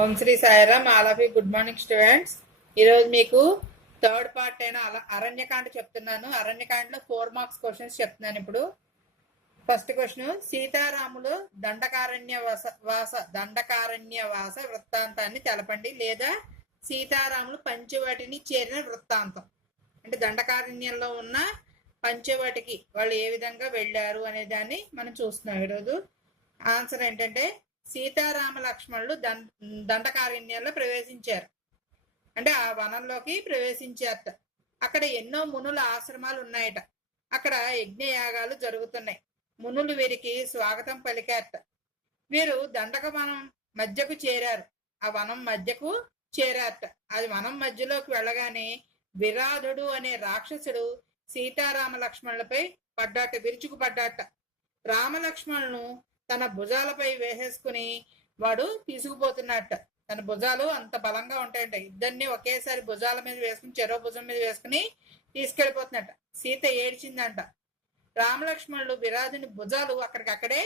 Om Shri Sairam. All of you good morning students. ఈరోజు మీకు third part అయిన అరణ్యకాండ చెప్తున్నాను. అరణ్యకాండలో 4 మార్క్స్ క్వశ్చన్స్ చెప్తున్నాను. ఇప్పుడు ఫస్ట్ క్వశ్చన్, సీతారాములు దండకారణ్యవాస వృత్తాంతాన్ని తెలపండి, లేదా సీతారాములు పంచవటిని చేరిన వృత్తాంతం. అంటే దండకారణ్యంలో ఉన్న పంచవటికి వాళ్ళు ఏ విధంగా వెళ్ళారు అనే దాన్ని మనం చూస్తున్నాం ఈరోజు. ఆన్సర్ ఏంటంటే సీతారామ లక్ష్మణులు దండకారణ్యంలో ప్రవేశించారు. అంటే ఆ వనంలోకి ప్రవేశించారట. అక్కడ ఎన్నో మునుల ఆశ్రమాలు ఉన్నాయట. అక్కడ యజ్ఞయాగాలు జరుగుతున్నాయి. మునులు వీరికి స్వాగతం పలికారట. వీరు దండక వనం మధ్యకు చేరారు. ఆ వనం మధ్యకు చేరారట. అది వనం మధ్యలోకి వెళ్ళగానే విరాధుడు అనే రాక్షసుడు సీతారామ లక్ష్మణులపై విరుచుకుపడ్డాట. రామలక్ష్మణులను తన భుజాలపై వేసేసుకుని వాడు తీసుకుపోతున్నట్ట. తన భుజాలు అంత బలంగా ఉంటాయంట. ఇద్దరిని ఒకేసారి భుజాల మీద వేసుకుని, చెరో భుజం మీద వేసుకుని తీసుకెళ్లిపోతున్నట్ట. సీత ఏడ్చిందంట. రామలక్ష్మణులు విరాధుని భుజాలు అక్కడికక్కడే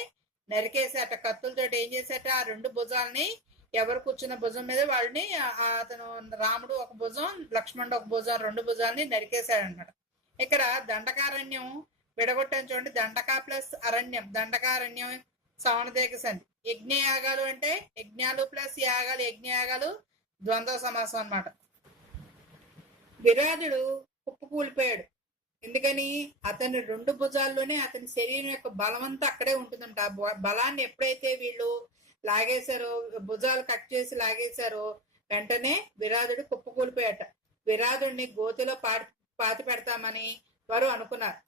నరికేశాట. కత్తులతో ఏం చేశాట, ఆ 2 భుజాలని ఎవరు కూర్చున్న భుజం మీద వాళ్ళని అతను రాముడు ఒక భుజం, లక్ష్మణుడు ఒక భుజం, 2 భుజాలని నరికేశాడన్నమాట. ఇక్కడ దండకారణ్యం విడగొట్టని చూడండి. దండక ప్లస్ అరణ్యం, దండకారణ్యం సవనదేక సంధి. యజ్ఞయాగాలు అంటే యజ్ఞాలు ప్లస్ యాగాలు, యజ్ఞయాగాలు ద్వంద్వ సమాసం అన్నమాట. విరాధుడు కుప్పకూలిపోయాడు. ఎందుకని? అతని 2 భుజాల్లోనే అతని శరీరం యొక్క బలం అంతా అక్కడే ఉంటుందంట. ఆ బలాన్ని ఎప్పుడైతే వీళ్ళు లాగేశారో, భుజాలు కట్ చేసి లాగేశారో, వెంటనే విరాధుడు కుప్పకూలిపోయాట. విరాధుడిని గోతిలో పాతి పెడతామని వారు అనుకున్నారు.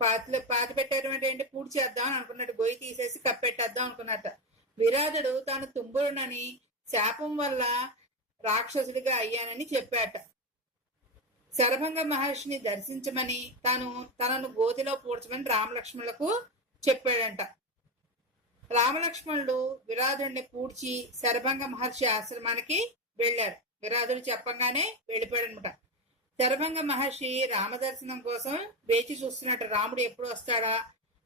పాతి పెట్టేటువంటి ఏంటి, పూడ్చి చేద్దామని అనుకున్నట్టు, గొయ్యి తీసేసి కప్పెట్టేద్దాం అనుకున్నట్ట. విరాధుడు తాను తుంబురునని, శాపం వల్ల రాక్షసుడిగా అయ్యానని చెప్పాట. శరభంగ మహర్షిని దర్శించమని, తనను గోతిలో పూడ్చమని రామలక్ష్మణులకు చెప్పాడంట. రామలక్ష్మణులు విరాధుడిని పూడ్చి శరభంగ మహర్షి ఆశ్రమానికి వెళ్ళారు. విరాధుడు చెప్పంగానే వెళ్ళిపోయాడు అనమాట. శరభంగ మహర్షి రామదర్శనం కోసం వేచి చూస్తున్నట్టు. రాముడు ఎప్పుడు వస్తాడా,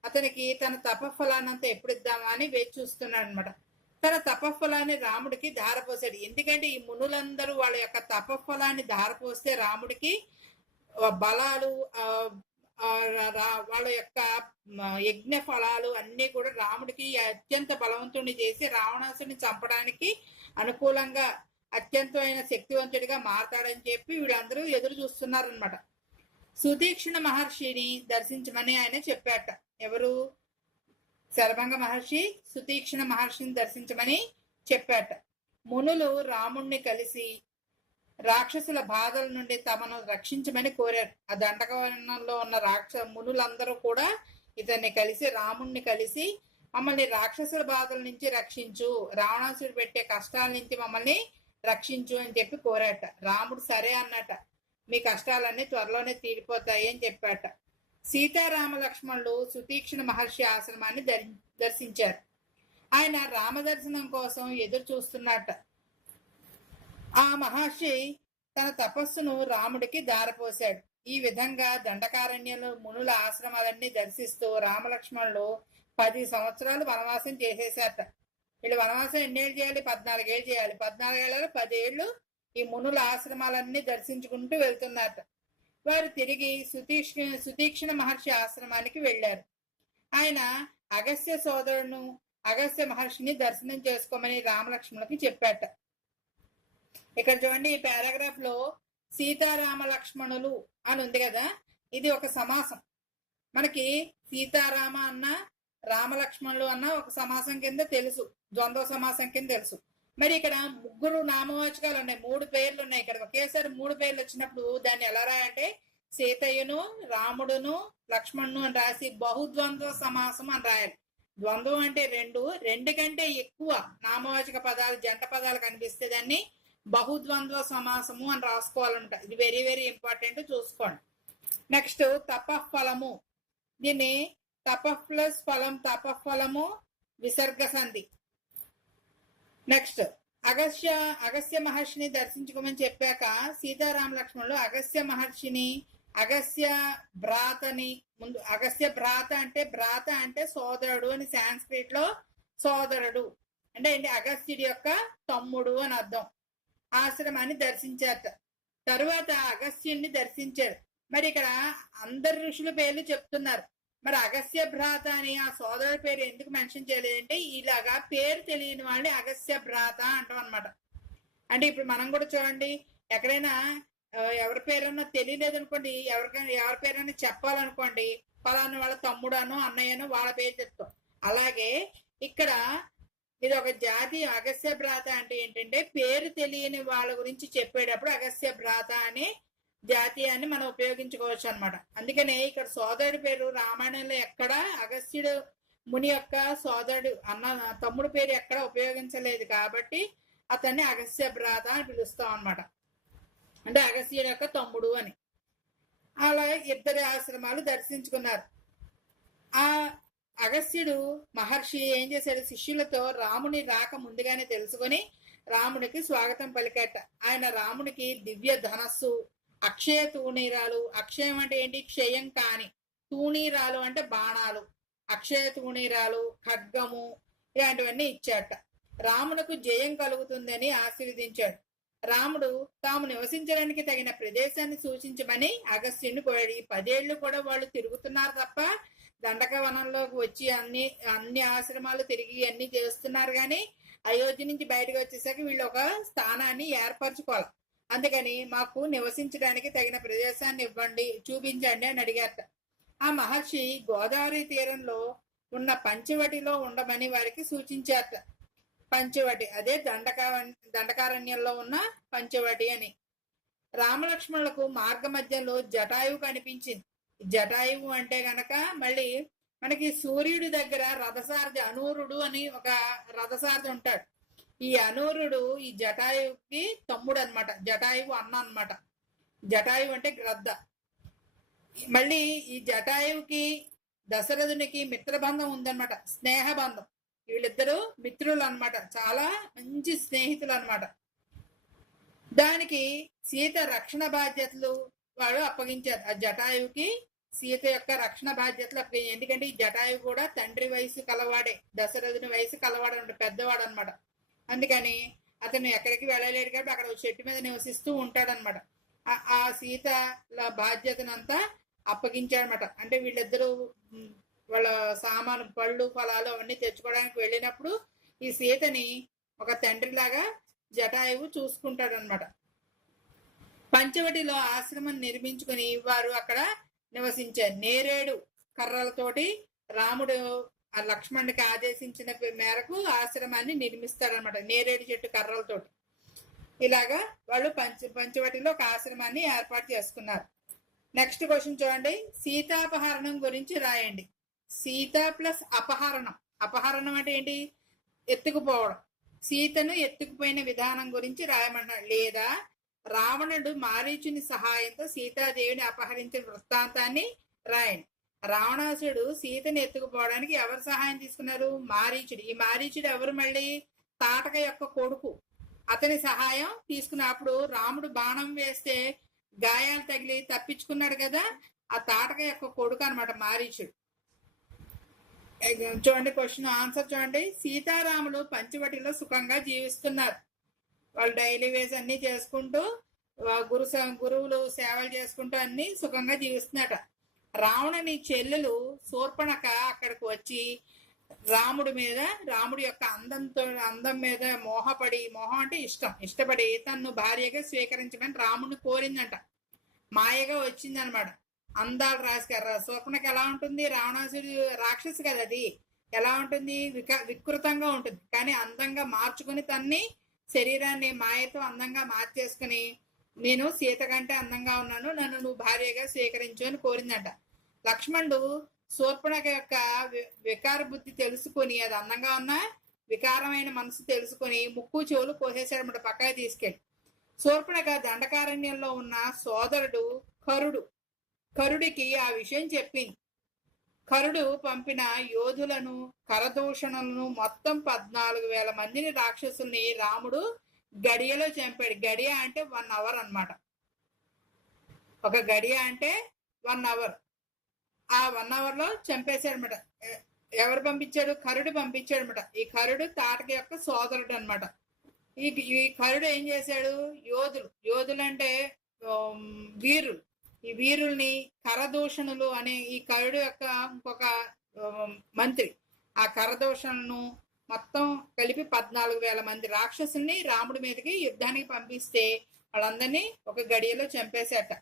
అతనికి తన తపఫలాన్నంతా ఎప్పుడు ఇద్దామా అని వేచి చూస్తున్నాడు అనమాట. తన తపఫలాన్ని రాముడికి ధారపోసాడు. ఎందుకంటే ఈ మునులందరూ వాళ్ళ యొక్క తపఫలాన్ని ధారపోస్తే రాముడికి బలాలు, వాళ్ళ యొక్క యజ్ఞ ఫలాలు అన్ని కూడా రాముడికి అత్యంత బలవంతుడిని చేసి రావణాసుని చంపడానికి అనుకూలంగా అత్యంతమైన శక్తివంతుడిగా మారతాడని చెప్పి వీళ్ళందరూ ఎదురు చూస్తున్నారనమాట. సుతీక్షణ మహర్షిని దర్శించమని ఆయన చెప్పాట. ఎవరు? శరభంగ మహర్షి సుతీక్షణ మహర్షిని దర్శించమని చెప్పాట. మునులు రాముణ్ణి కలిసి రాక్షసుల బాధల నుండి తమను రక్షించమని కోరారు. ఆ దండకవనంలో ఉన్న మునులందరూ కూడా ఇతన్ని కలిసి, రాముణ్ణి కలిసి, మమ్మల్ని రాక్షసుల బాధల నుంచి రక్షించు, రావణాసుడు పెట్టే కష్టాల నుంచి మమ్మల్ని రక్షించు అని చెప్పి కోరాట. రాముడు సరే అన్నట. మీ కష్టాలన్నీ త్వరలోనే తీరిపోతాయి అని చెప్పాట. సీతారామ లక్ష్మణులు సుతీక్షణ మహర్షి ఆశ్రమాన్ని దర్శించారు. ఆయన రామదర్శనం కోసం ఎదురు చూస్తున్నట్ట. ఆ మహర్షి తన తపస్సును రాముడికి దారపోశాడు. ఈ విధంగా దండకారణ్యంలో మునుల ఆశ్రమాలన్నీ దర్శిస్తూ రామలక్ష్మణులు 10 సంవత్సరాలు వనవాసం చేసేశారట. వీళ్ళు వనవాసం ఎన్నేళ్ళు చేయాలి? 14 ఏళ్ళు చేయాలి. 14 ఏళ్ళలో 10 ఏళ్ళు ఈ మునుల ఆశ్రమాలన్నీ దర్శించుకుంటూ వెళ్తున్నారట. వారు తిరిగి సుతీక్షణ మహర్షి ఆశ్రమానికి వెళ్ళారు. ఆయన అగస్త్య సోదరును అగస్త్య మహర్షిని దర్శనం చేసుకోమని రామలక్ష్మణులకి చెప్పాట. ఇక్కడ చూడండి, ఈ పారాగ్రాఫ్ లో సీతారామ లక్ష్మణులు అని ఉంది కదా, ఇది ఒక సమాసం. మనకి సీతారామ అన్న, రామలక్ష్మణులు అన్న ఒక సమాసం కింద తెలుసు, ద్వంద్వ సమాసం కింద తెలుసు. మరి ఇక్కడ 3 నామవాచకాలు ఉన్నాయి, 3 పేర్లు ఉన్నాయి. ఇక్కడ ఒకేసారి 3 పేర్లు వచ్చినప్పుడు దాన్ని ఎలా రాయంటే సీతయ్యను, రాముడును, లక్ష్మణును అని రాసి బహుద్వంద్వ సమాసం అని రాయాలి. ద్వంద్వం అంటే 2 కంటే ఎక్కువ నామవాచక పదాలు, జంట పదాలు కనిపిస్తే దాన్ని బహుద్వంద్వ సమాసము అని రాసుకోవాలంట. ఇది వెరీ వెరీ ఇంపార్టెంట్, చూసుకోండి. నెక్స్ట్ తపఫలము. దీన్ని తపః ప్లస్ ఫలం, తపఫలము విసర్గ సంధి. నెక్స్ట్ అగస్త్య మహర్షిని దర్శించుకోమని చెప్పాక సీతారామ లక్ష్మణులు అగస్త్య మహర్షిని అగస్త్య భ్రాతని ముందు అగస్త్య భ్రాత అంటే సోదరుడు అని సాంస్క్రిట్ లో సోదరుడు అంటే ఏంటి అగస్త్యుడి యొక్క తమ్ముడు అని అర్థం. ఆశ్రమాన్ని దర్శించారట. తరువాత అగస్త్యుడిని దర్శించారు. మరి ఇక్కడ అందరు ఋషుల పేర్లు చెప్తున్నారు. మరి అగస్త్య భ్రాత అని ఆ సోదరుడి పేరు ఎందుకు మెన్షన్ చేయలేదంటే ఇలాగా పేరు తెలియని వాళ్ళని అగస్త్య భ్రాత అంటాం అనమాట. అంటే ఇప్పుడు మనం కూడా చూడండి, ఎక్కడైనా ఎవరి పేరన్నా తెలియలేదు అనుకోండి, ఎవరి పేరైనా చెప్పాలనుకోండి, ఫలానా వాళ్ళ తమ్ముడనో అన్నయ్యనో వాళ్ళ పేరు చెప్తాం. అలాగే ఇక్కడ ఇది ఒక జాతి. అగస్త్య భ్రాత అంటే ఏంటంటే పేరు తెలియని వాళ్ళ గురించి చెప్పేటప్పుడు అగస్త్య భ్రాత అనే జాతీయాన్ని మనం ఉపయోగించుకోవచ్చు అనమాట. అందుకనే ఇక్కడ సోదరుడి పేరు రామాయణంలో ఎక్కడ అగస్త్యుడు ముని యొక్క సోదరుడు తమ్ముడు పేరు ఎక్కడ ఉపయోగించలేదు కాబట్టి అతన్ని అగస్త్య భ్రాత అని పిలుస్తాం అనమాట. అంటే అగస్త్యుడి యొక్క తమ్ముడు అని. అలా ఇద్దరు ఆశ్రమాలు దర్శించుకున్నారు. ఆ అగస్త్యుడు మహర్షి ఏం చేశాడు, శిష్యులతో రాముని రాక ముందుగానే తెలుసుకొని రామునికి స్వాగతం పలికాట. ఆయన రామునికి దివ్య ధనస్సు, అక్షయ తూణీరాలు, అక్షయం అంటే ఏంటి, క్షయం కాని, తూణీరాలు అంటే బాణాలు, అక్షయ తూణీరాలు, ఖడ్గము ఇలాంటివన్నీ ఇచ్చాట. రామునకు జయం కలుగుతుందని ఆశీర్వదించాడు. రాముడు తాము నివసించడానికి తగిన ప్రదేశాన్ని సూచించమని అగస్త్యుని కోరాడు. ఈ 10 ఏళ్ళు కూడా వాళ్ళు తిరుగుతున్నారు తప్ప దండక వనంలోకి వచ్చి అన్ని ఆశ్రమాలు తిరిగి అన్ని చేస్తున్నారు. కానీ అయోధ్య నుంచి బయటకు వచ్చేసరికి వీళ్ళు ఒక స్థానాన్ని ఏర్పరచుకోవాలి. అందుకని మాకు నివసించడానికి తగిన ప్రదేశాన్ని ఇవ్వండి, చూపించండి అని అడిగారట. ఆ మహర్షి గోదావరి తీరంలో ఉన్న పంచవటిలో ఉండమని వారికి సూచించారట. పంచవటి అదే దండకారణ్యంలో ఉన్న పంచవటి అని. రామలక్ష్మణులకు మార్గ మధ్యంలో జటాయువు కనిపించింది. జటాయువు అంటే గనక మళ్ళీ మనకి సూర్యుడి దగ్గర రథసారథి అనూరుడు అని ఒక రథసారథి ఉంటాడు. ఈ అనూరుడు ఈ జటాయువుకి తమ్ముడు అనమాట. జటాయువు అన్న అనమాట. జటాయువు అంటే గ్రద్ద. మళ్ళీ ఈ జటాయువుకి దశరథునికి మిత్రబంధం ఉందన్నమాట, స్నేహబంధం. వీళ్ళిద్దరూ మిత్రులు అనమాట, చాలా మంచి స్నేహితులు అనమాట. దానికి సీత రక్షణ బాధ్యతలు వాడు అప్పగించారు. ఆ జటాయువుకి సీత యొక్క రక్షణ బాధ్యతలు అప్పగించారు. ఎందుకంటే ఈ జటాయువు కూడా తండ్రి వయసు కలవాడే, దశరథుని వయసు కలవాడే అంటే పెద్దవాడు అనమాట. అందుకని అతను ఎక్కడికి వెళ్ళలేడు కాబట్టి అక్కడ చెట్టు మీద నివసిస్తూ ఉంటాడనమాట. ఆ సీత బాధ్యతనంతా అప్పగించాడనమాట. అంటే వీళ్ళిద్దరూ వాళ్ళ సామాను, పళ్ళు, ఫలాలు అవన్నీ తెచ్చుకోవడానికి వెళ్ళినప్పుడు ఈ సీతని ఒక తండ్రిలాగా జటాయువు చూసుకుంటాడనమాట. పంచవటిలో ఆశ్రమం నిర్మించుకుని వారు అక్కడ నివసించారు. నేరేడు కర్రలతోటి రాముడు ఆ లక్ష్మణుడికి ఆదేశించిన మేరకు ఆశ్రమాన్ని నిర్మిస్తారనమాట, నేరేడు చెట్టు కర్రలతోటి. ఇలాగా వాళ్ళు పంచవటిలో ఒక ఆశ్రమాన్ని ఏర్పాటు చేసుకున్నారు. నెక్స్ట్ క్వశ్చన్ చూడండి. సీతాపహరణం గురించి రాయండి. సీత ప్లస్ అపహరణం. అపహరణం అంటే ఏంటి, ఎత్తుకుపోవడం. సీతను ఎత్తుకుపోయిన విధానం గురించి రాయమన్నాడు. లేదా రావణుడు మారీచుని సహాయంతో సీతాదేవిని అపహరించిన వృత్తాంతాన్ని రాయండి. రావణాసుడు సీతని ఎత్తుకుపోవడానికి ఎవరు సహాయం తీసుకున్నారు, మారీచుడు. ఈ మారీచుడు ఎవరు, మళ్ళీ తాటక యొక్క కొడుకు. అతని సహాయం తీసుకున్నప్పుడు రాముడు బాణం వేస్తే గాయాలు తగిలి తప్పించుకున్నాడు కదా, ఆ తాటక యొక్క కొడుకు అనమాట మారీచుడు. చూడండి క్వశ్చన్ ఆన్సర్ చూడండి. సీతారాములు పంచవటిలో సుఖంగా జీవిస్తున్నారు. వాళ్ళు డైలీ వేస్ అన్ని చేసుకుంటూ గురువులు సేవలు చేసుకుంటూ అన్ని సుఖంగా జీవిస్తున్నట. రావణుని చెల్లెలు శూర్పణఖ అక్కడికి వచ్చి రాముడి యొక్క అందం మీద మోహం అంటే ఇష్టపడి తన్ను భార్యగా స్వీకరించమని రాముడిని కోరిందంట. మాయగా వచ్చిందనమాట. అందాలు రాసుకారు. శూర్పణఖ ఎలా ఉంటుంది, రావణాసుడు రాక్షసు కదా, అది ఎలా ఉంటుంది, వికృతంగా ఉంటుంది. కానీ అందంగా మార్చుకుని తన్ని శరీరాన్ని మాయతో అందంగా మార్చేసుకుని నేను సీత కంటే అందంగా ఉన్నాను, నన్ను నువ్వు భార్యగా స్వీకరించు అని కోరిందంట. లక్ష్మణుడు శూర్పణఖ యొక్క వికార బుద్ధి తెలుసుకుని, అది అందంగా ఉన్న వికారమైన మనసు తెలుసుకుని ముక్కు చెవులు కోసేశాడనమాట, పక్కకి తీసుకెళ్ళి. శూర్పణఖ దండకారణ్యంలో ఉన్న సోదరుడు కరుడికి ఆ విషయం చెప్పింది. కరుడు పంపిన యోధులను, కరదూషణలను, మొత్తం 14,000 మందిని రాక్షసుల్ని రాముడు గడియలో చంపాడు. గడియ అంటే 1 hour అన్నమాట. ఒక గడియ అంటే 1 అవర్. ఆ 1 అవర్ లో చంపేశాడు అనమాట. ఎవరు పంపించాడు? కరుడు పంపించాడు అనమాట. ఈ కరుడు తాటక యొక్క సోదరుడు అనమాట. ఈ కరుడు ఏం చేశాడు? యోధులు అంటే వీరులు. ఈ వీరుల్ని కరదూషణులు అనే ఈ కరుడు యొక్క ఇంకొక మంత్రి. ఆ కరదూషణను మొత్తం కలిపి 14,000 మంది రాక్షసుల్ని రాముడి మీదకి యుద్ధానికి పంపిస్తే వాళ్ళందరినీ ఒక గడియలో చంపేశాట.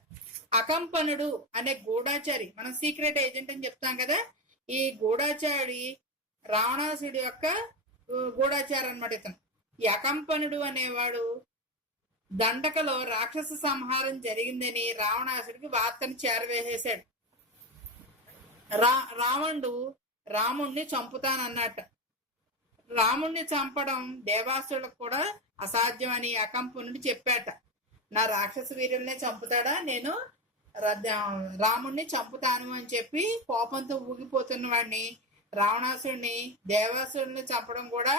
అకంపనుడు అనే గూఢాచారి, మనం సీక్రెట్ ఏజెంట్ అని చెప్తాం కదా, ఈ గూఢాచారి రావణాసుడి యొక్క గూఢాచారి అనమాట ఇతను. ఈ అకంపనుడు అనేవాడు దండకలో రాక్షస సంహారం జరిగిందని రావణాసుడికి వార్తను చేరవేసేశాడు. రావణుడు రాముణ్ణి చంపుతానన్నట్ట. రాముణ్ణి చంపడం దేవాసులకు కూడా అసాధ్యం అని అకంపనుడు చెప్పాట. నా రాక్షస వీరుల్నే చంపుతాడా, నేను రాముణ్ణి చంపుతాను అని చెప్పి కోపంతో ఊగిపోతున్న వాడిని రావణాసుడిని దేవాసురుల్ని చంపడం కూడా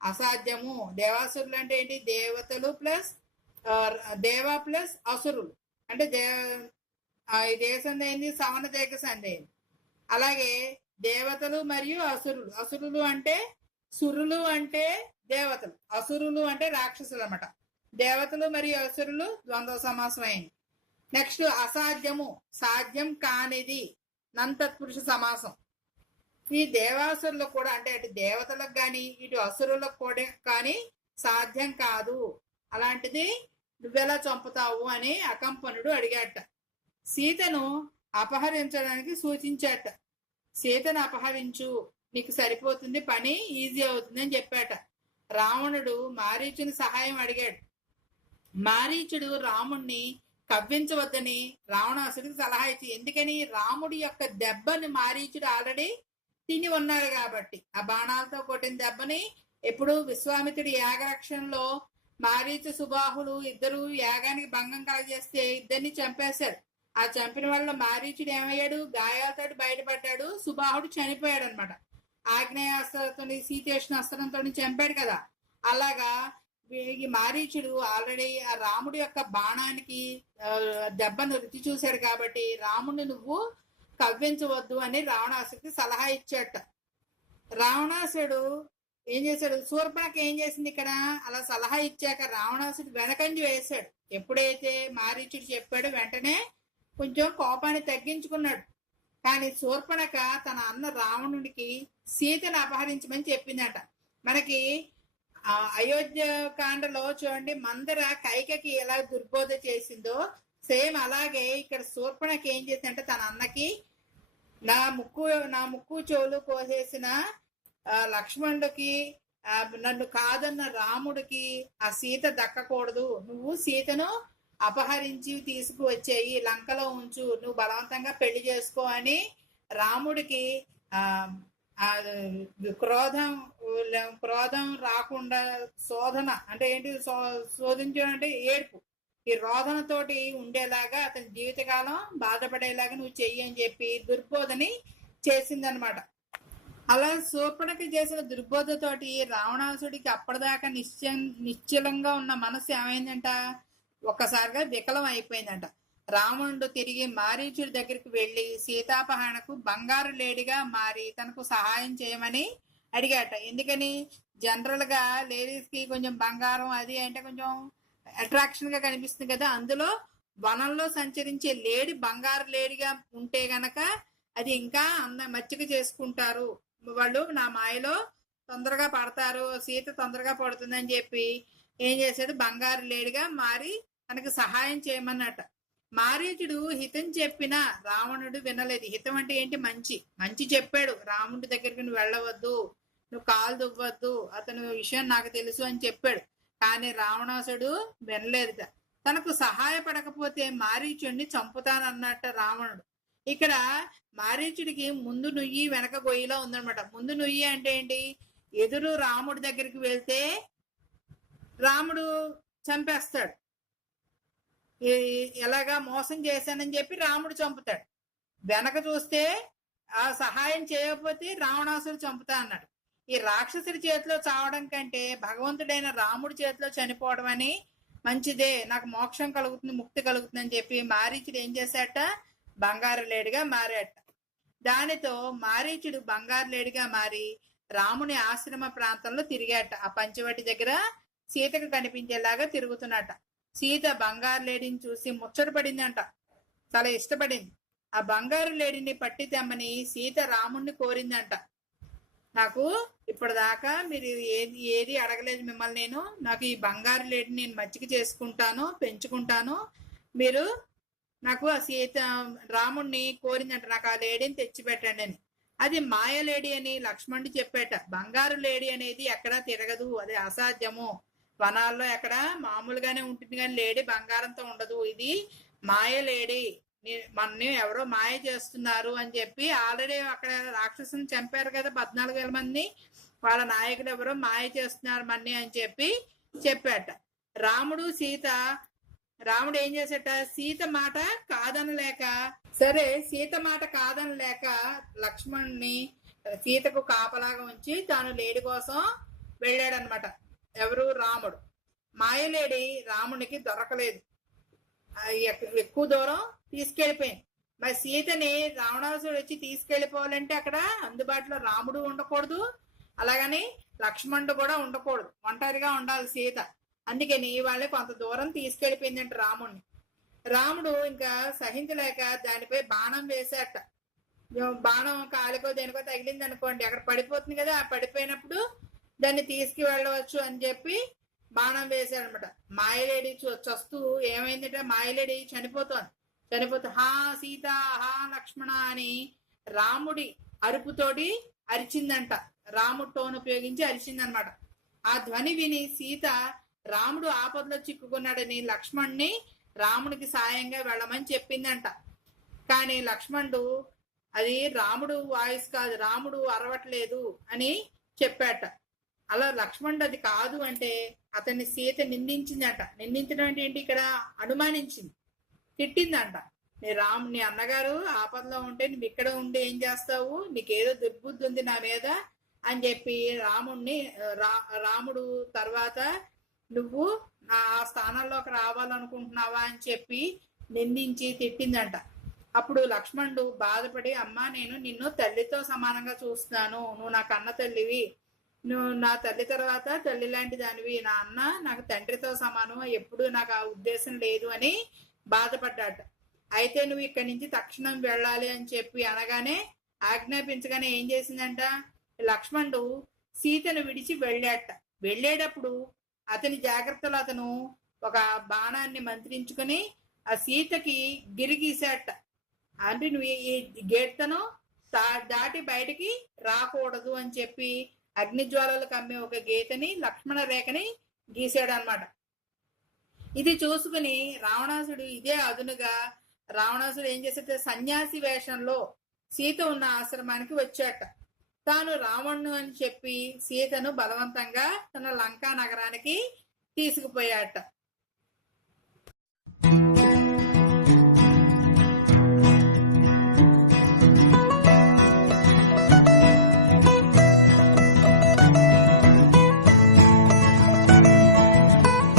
అసాధ్యము. దేవాసురులు అంటే ఏంటి? దేవతలు ప్లస్ దేవ ప్లస్ అసురులు. అంటే ఈ దేశం ఏంది? సవన దేశ సందేహం. అలాగే దేవతలు మరియు అసురులు. అసురులు అంటే సురులు అంటే దేవతలు, అసురులు అంటే రాక్షసులు అన్నమాట. దేవతలు మరియు అసురులు ద్వంద్వ సమాసం అయింది. నెక్స్ట్ అసాధ్యము, సాధ్యం కానిది, నంతత్పురుష సమాసం. ఈ దేవాసురులు కూడా అంటే అటు దేవతలకు కానీ ఇటు అసురులకు కూడా కానీ సాధ్యం కాదు. అలాంటిది నువ్వెలా చంపుతావు అని అకంపనుడు అడిగాట. సీతను అపహరించడానికి సూచించాట. సీతను అపహరించు, నీకు సరిపోతుంది, పని ఈజీ అవుతుంది అని చెప్పాట. రావణుడు మారీచుని సహాయం అడిగాడు. మారీచుడు రాముణ్ణి కవ్వించవద్దని రావణాసుడికి సలహా ఇచ్చి, ఎందుకని? రాముడి యొక్క దెబ్బని మారీచుడు ఆల్రెడీ తిని ఉన్నాడు కాబట్టి. ఆ బాణాలతో కొట్టిన దెబ్బని ఎప్పుడు విశ్వామిత్రుడి యాగరక్షణలో మారీచు సుబాహులు ఇద్దరు యాగానికి భంగం కలగజేస్తే ఇద్దరిని చంపేశాడు. ఆ చంపిన వాళ్ళ మారీచుడు ఏమయ్యాడు? గాయాలతో బయటపడ్డాడు. సుబాహుడు చనిపోయాడు అనమాట. ఆగ్నేయాస్త్రంతో సీతేష్ణ అస్త్రంతో చంపాడు కదా. అలాగా ఈ మారీచుడు ఆల్రెడీ ఆ రాముడి యొక్క బాణానికి దెబ్బను రుచి చూశాడు కాబట్టి రాముడిని నువ్వు కవ్వించవద్దు అని రావణాసుడికి సలహా ఇచ్చాట. రావణాసుడు ఏం చేశాడు? శూర్పణఖ ఏం చేసింది ఇక్కడ? అలా సలహా ఇచ్చాక రావణాసుడు వెనకంజి వేశాడు. ఎప్పుడైతే మారీచుడు చెప్పాడో వెంటనే కొంచెం కోపాన్ని తగ్గించుకున్నాడు. కానీ శూర్పణఖ తన అన్న రావణుడికి సీతను అపహరించమని చెప్పిందట. మనకి అయోధ్య కాండలో చూడండి, మందర కైకకి ఎలా దుర్బోధ చేసిందో సేమ్ అలాగే ఇక్కడ శూర్పణఖ ఏం చేసిందంటే తన అన్నకి నా ముక్కు చెవులు కోసేసిన లక్ష్మణుడికి, నన్ను కాదన్న రాముడికి ఆ సీత దక్కకూడదు, నువ్వు సీతను అపహరించి తీసుకువచ్చేయి, లంకలో ఉంచు, నువ్వు బలవంతంగా పెళ్లి చేసుకో అని రాముడికి క్రోధం రాకుండా శోధన అంటే ఏంటి? శోధించడం అంటే ఏడుపు. ఈ రోధనతోటి ఉండేలాగా అతని జీవితకాలం బాధపడేలాగా నువ్వు చెయ్యి అని చెప్పి దుర్బోధని చేసిందనమాట. అలా శూర్పణఖ చేసిన దుర్బోధతోటి రావణాసుడికి అప్పటిదాకా నిశ్చలంగా ఉన్న మనసు ఏమైందంట? ఒక్కసారిగా వికలం అయిపోయిందంట. రావణుడు తిరిగి మారీచుడి దగ్గరికి వెళ్లి సీతాపహరణకు బంగారు లేడిగా మారి తనకు సహాయం చేయమని అడిగాట. ఎందుకని? జనరల్ గా లేడీస్ కి కొంచెం బంగారం అది అంటే కొంచెం అట్రాక్షన్ గా కనిపిస్తుంది కదా. అందులో వనంలో సంచరించే లేడి బంగారు లేడిగా ఉంటే గనక అది ఇంకా మచ్చిక చేసుకుంటారు వాళ్ళు, నా మాయలో తొందరగా పడతారు, సీత తొందరగా పడుతుందని చెప్పి ఏం చేశాడు? బంగారు లేడిగా మారి తనకు సహాయం చేయమన్నట. మారీచుడు హితం చెప్పినా రావణుడు వినలేదు. హితం అంటే ఏంటి? మంచి చెప్పాడు. రాముడి దగ్గరికి నువ్వు వెళ్ళవద్దు, నువ్వు కాలు దువ్వద్దు, అతను విషయం నాకు తెలుసు అని చెప్పాడు. కానీ రావణాసుడు వినలేదుట. తనకు సహాయపడకపోతే మారీచుడిని చంపుతానన్నట్ట రావణుడు. ఇక్కడ మారీచుడికి ముందు నుయ్యి వెనక గొయ్యిలో ఉందనమాట. ముందు నుయ్యి అంటే ఏంటి? ఎదురు రాముడి దగ్గరికి వెళ్తే రాముడు చంపేస్తాడు, ఎలాగా మోసం చేశానని చెప్పి రాముడు చంపుతాడు. వెనక చూస్తే ఆ సహాయం చేయకపోతే రావణాసుడు చంపుతా అన్నాడు. ఈ రాక్షసుడి చేతిలో చావడం కంటే భగవంతుడైన రాముడి చేతిలో చనిపోవడం అని మంచిదే, నాకు మోక్షం కలుగుతుంది, ముక్తి కలుగుతుంది అని చెప్పి మారీచుడు ఏం చేశాట, బంగారు లేడిగా మారాట. దానితో మారీచుడు బంగారు లేడిగా మారి రాముని ఆశ్రమ ప్రాంతంలో తిరిగాట. ఆ పంచవటి దగ్గర సీతకు కనిపించేలాగా తిరుగుతున్నట. సీత బంగారు లేడిని చూసి ముచ్చట పడిందంట, చాలా ఇష్టపడింది. ఆ బంగారు లేడిని పట్టి తెమ్మని సీత రాముణ్ణి కోరిందంట. నాకు ఇప్పటిదాకా మీరు ఏది ఏది అడగలేదు మిమ్మల్ని, నేను నాకు ఈ బంగారు లేడిని నేను మచ్చిక చేసుకుంటాను, పెంచుకుంటాను, మీరు నాకు ఆ సీత రాముణ్ణి కోరిందంట, నాకు ఆ లేడీని తెచ్చిపెట్టండి అని. అది మాయలేడి అని లక్ష్మణుడు చెప్పేట. బంగారు లేడి అనేది ఎక్కడా తిరగదు, అది అసాధ్యము, వనాల్లో ఎక్కడ మామూలుగానే ఉంటుంది కానీ లేడి బంగారంతో ఉండదు, ఇది మాయలేడి, మనని ఎవరో మాయ చేస్తున్నారు అని చెప్పి ఆల్రెడీ అక్కడ రాక్షసుని చంపారు కదా 14,000 మంది, వాళ్ళ నాయకులు ఎవరో మాయ చేస్తున్నారు మన్ని అని చెప్పి చెప్పాట. రాముడు ఏం చేసేట, సీత మాట కాదనలేక, సరే సీత మాట కాదనలేక లక్ష్మణ్ణి సీతకు కాపలాగా ఉంచి తాను లేడి కోసం వెళ్ళాడనమాట. ఎవరు, రాముడు. మాయలేడి రామునికి దొరకలేదు, ఎక్కువ దూరం తీసుకెళ్లిపోయింది. మరి సీతని రావణాసుడు వచ్చి తీసుకెళ్లిపోవాలంటే అక్కడ అందుబాటులో రాముడు ఉండకూడదు, అలాగని లక్ష్మణుడు కూడా ఉండకూడదు, ఒంటరిగా ఉండాలి సీత. అందుకని వాళ్ళని కొంత దూరం తీసుకెళ్లిపోయిందంట రాముడిని. రాముడు ఇంకా సహించలేక దానిపై బాణం వేసేట. బాణం కాలికో దేనికో తగిలింది అనుకోండి, అక్కడ పడిపోతుంది కదా, ఆ పడిపోయినప్పుడు దాన్ని తీసుకు వెళ్ళవచ్చు అని చెప్పి బాణం వేశాడనమాట. మాయలేడి చస్తూ ఏమైందంటే మాయలేడి చనిపోతూ హా సీత, హా లక్ష్మణ అని రాముడి అరుపుతోటి అరిచిందంట. రాముడు టోన్ ఉపయోగించి అరిచిందనమాట. ఆ ధ్వని విని సీత రాముడు ఆపదలో చిక్కుకున్నాడని లక్ష్మణ్ణి రాముడికి సాయంగా వెళ్ళమని చెప్పిందంట. కానీ లక్ష్మణుడు అది రాముడు వాయిస్ కాదు, రాముడు అరవట్లేదు అని చెప్పాట. అలా లక్ష్మణుడు అది కాదు అంటే అతన్ని సీత నిందించిందంట. నిందించడం అంటే ఏంటి, ఇక్కడ అనుమానించింది, తిట్టిందంట. నీ అన్నగారు ఆపదలో ఉంటే నువ్వు ఇక్కడ ఉండి ఏం చేస్తావు, నీకేదో దుర్బుద్ధి ఉంది నా మీద అని చెప్పి రాముడు తర్వాత నువ్వు ఆ స్థానంలోకి రావాలనుకుంటున్నావా అని చెప్పి నిందించి తిట్టిందంట. అప్పుడు లక్ష్మణుడు బాధపడి, అమ్మా నేను నిన్ను తల్లితో సమానంగా చూస్తున్నాను, నువ్వు నా కన్న తల్లివి, నువ్వు నా తల్లి తర్వాత తల్లి లాంటి దానివి, నా అన్న నాకు తండ్రితో సమానం, ఎప్పుడు నాకు ఆ ఉద్దేశం లేదు అని బాధపడ్డాట. అయితే నువ్వు ఇక్కడి నుంచి తక్షణం వెళ్ళాలి అని చెప్పి అనగానే, ఆజ్ఞాపించగానే ఏం చేసిందంట, లక్ష్మణుడు సీతను విడిచి వెళ్ళేటప్పుడు అతని జాగ్రత్తలో అతను ఒక బాణాన్ని మంత్రించుకుని ఆ సీతకి గిరిగీశాట. అంటే నువ్వు ఈ గేట్తను దాటి బయటికి రాకూడదు అని చెప్పి అగ్నిజ్వాలలు కమ్మే ఒక గీతని, లక్ష్మణ రేఖని గీసాడనమాట. ఇది చూసుకుని రావణాసుడు ఇదే అదునుగా రావణాసుడు ఏం చేసేట, సన్యాసి వేషంలో సీత ఉన్న ఆశ్రమానికి వచ్చాట. తాను రావణుడు అని చెప్పి సీతను బలవంతంగా తన లంకా నగరానికి తీసుకుపోయాట.